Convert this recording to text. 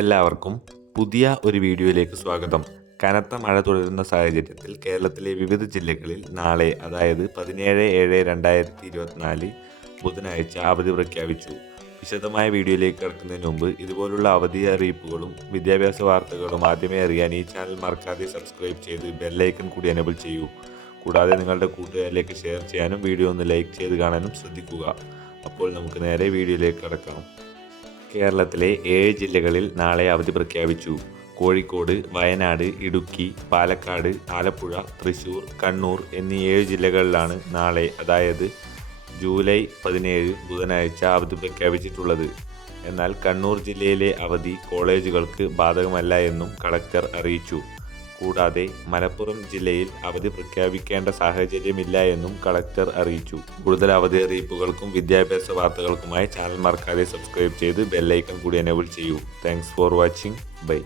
എല്ലാവർക്കും പുതിയ ഒരു വീഡിയോയിലേക്ക് സ്വാഗതം. കനത്ത മഴ തുടരുന്ന സാഹചര്യത്തിൽ കേരളത്തിലെ വിവിധ ജില്ലകളിൽ നാളെ അതായത് 17/7/2024 ബുധനാഴ്ച അവധി പ്രഖ്യാപിച്ചു. വിശദമായ വീഡിയോയിലേക്ക് കടക്കുന്നതിന് മുമ്പ് ഇതുപോലുള്ള അവധി അറിയിപ്പുകളും വിദ്യാഭ്യാസ വാർത്തകളും ആദ്യമേ അറിയാൻ ഈ ചാനൽ മറക്കാതെ സബ്സ്ക്രൈബ് ചെയ്ത് ബെല്ലൈക്കൺ കൂടി എനേബിൾ ചെയ്യൂ. കൂടാതെ നിങ്ങളുടെ കൂട്ടുകാരിലേക്ക് ഷെയർ ചെയ്യാനും വീഡിയോ ഒന്ന് ലൈക്ക് ചെയ്ത് കാണാനും ശ്രദ്ധിക്കുക. അപ്പോൾ നമുക്ക് നേരെ വീഡിയോയിലേക്ക് കടക്കാം. കേരളത്തിലെ 7 ജില്ലകളിൽ നാളെ അവധി പ്രഖ്യാപിച്ചു. കോഴിക്കോട്, വയനാട്, ഇടുക്കി, പാലക്കാട്, ആലപ്പുഴ, തൃശൂർ, കണ്ണൂർ എന്നീ 7 ജില്ലകളിലാണ് നാളെ അതായത് ജൂലൈ 17 ബുധനാഴ്ച അവധി പ്രഖ്യാപിച്ചിട്ടുള്ളത്. എന്നാൽ കണ്ണൂർ ജില്ലയിലെ അവധി കോളേജുകൾക്ക് ബാധകമല്ല എന്നും കളക്ടർ അറിയിച്ചു. കൂടാതെ മലപ്പുറം ജില്ലയിൽ അവധി പ്രഖ്യാപിക്കേണ്ട സാഹചര്യമില്ല എന്നും കളക്ടർ അറിയിച്ചു. കൂടുതൽ അവധി അറിയിപ്പുകൾക്കും വിദ്യാഭ്യാസ വാർത്തകൾക്കുമായി ചാനൽ മറക്കാതെ സബ്സ്ക്രൈബ് ചെയ്ത് ബെല്ലൈക്കൺ കൂടി എനേബിൾ ചെയ്യൂ. Thanks for watching. ബൈ.